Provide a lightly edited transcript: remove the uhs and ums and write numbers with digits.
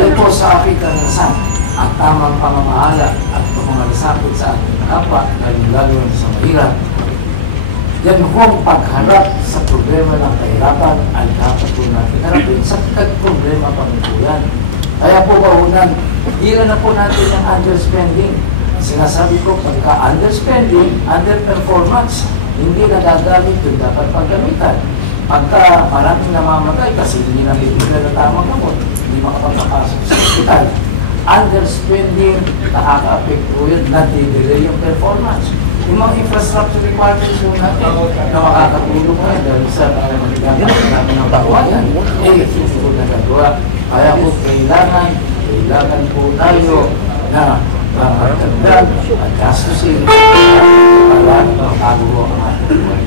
Dahil po sa aking karanasan, ang tamang pamamahala at pamamalasakit sa ating kapwa, lalo sa mahirap, yan hong pagharap sa problema ng kahirapan ay dapat po natin harapin sa problema pang po yan. Kaya po baunan, hila na po natin ang underspending. Sinasabi ko, pagka underspending, underperformance, hindi nagagamit yung dapat paggamitan. Pagka maraming namamatay kasi hindi na bibigyan na tamang gamot, hindi makapagpapasok sa hospital. Underspending, nakaka-apekto yun, nadidelay yung performance. Yung mga infrastructure requirements po natin na makakatulong na dahil sa gamit namin ng kawayan, hindi po nagagawa. Kaya po kailangan po tayo na magdagdag at gastusin para makagulo ang ating buhay.